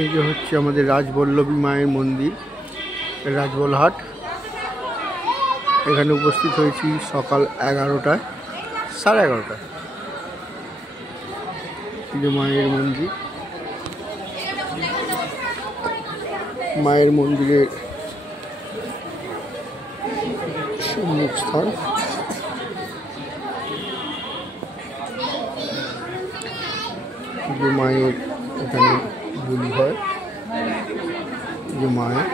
এই যে হচ্ছে আমাদের রাজবল্লভী মায়ের মন্দির, রাজবলহাট। এখানে উপস্থিত হয়েছি সকাল 11টায়, 11:30টায়। এই যে মায়ের মন্দির, মায়ের মন্দিরের সম্মুখস্থান। যে মায়ের এখানে বলি হয়, যে মায়ের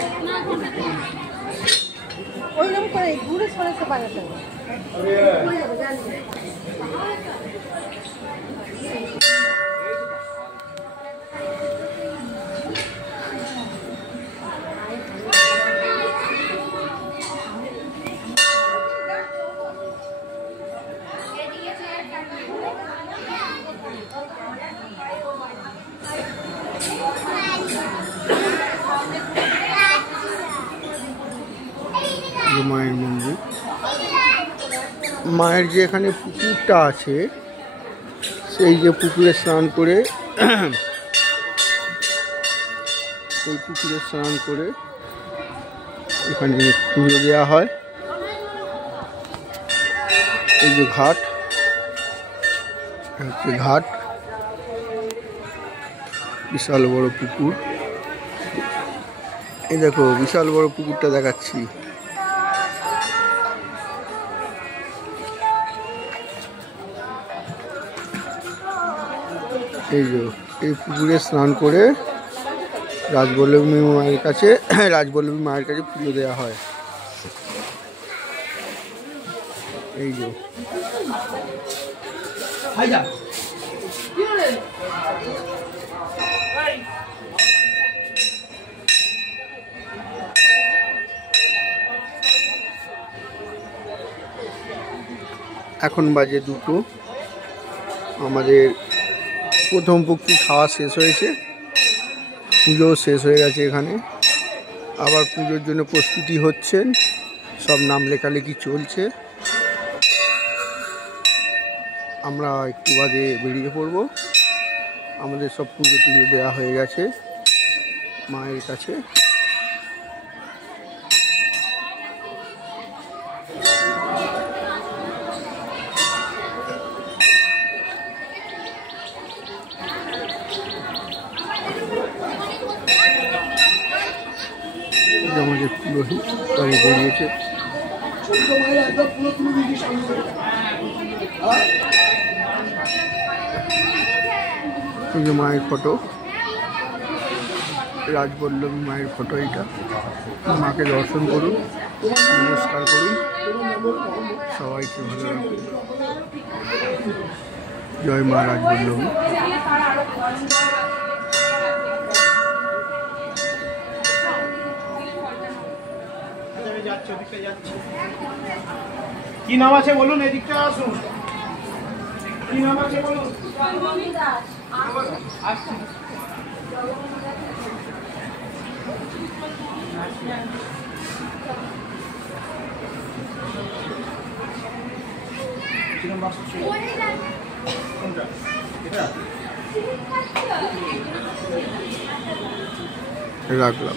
মায়ের মন্দির। মায়ের যে এখানে পুকুরটা আছে, সেই যে পুকুরে স্নান করে, এই পুকুরে স্নান করে এখানে পুজো দেওয়া হয়। এই যে ঘাট, হচ্ছে ঘাট, বিশাল বড় পুকুর। এই দেখো বিশাল বড় পুকুরটা দেখাচ্ছি। এই যে এই পুকুরে স্নান করে রাজবল্লভী মায়ের কাছে পুজো দেওয়া হয়। এই যে এখন বাজে 2টো। আমাদের প্রথম পুকুর খাওয়া শেষ হয়েছে, পুজো শেষ হয়ে গেছে। এখানে আবার পুজোর জন্য প্রস্তুতি হচ্ছেন, সব নাম লেখালেখি চলছে। আমরা একটু বাদে বেরিয়ে পড়ব। আমাদের সব পুজো দেওয়া হয়ে গেছে মায়ের কাছে। আমাদের পুরোহিত বাড়ি বেরিয়েছে। এই যে মায়ের ফটো, রাজবল্লভী মায়ের ফটো। এইটা মাকে দর্শন করুন, নমস্কার করুন, সবাইকে ভালো রাখুন। জয় মা রাজবল্লভী। কি নাম আছে বলুন, এদিকটা আসুন। কি নাম আছে বলুন। রাখলাম।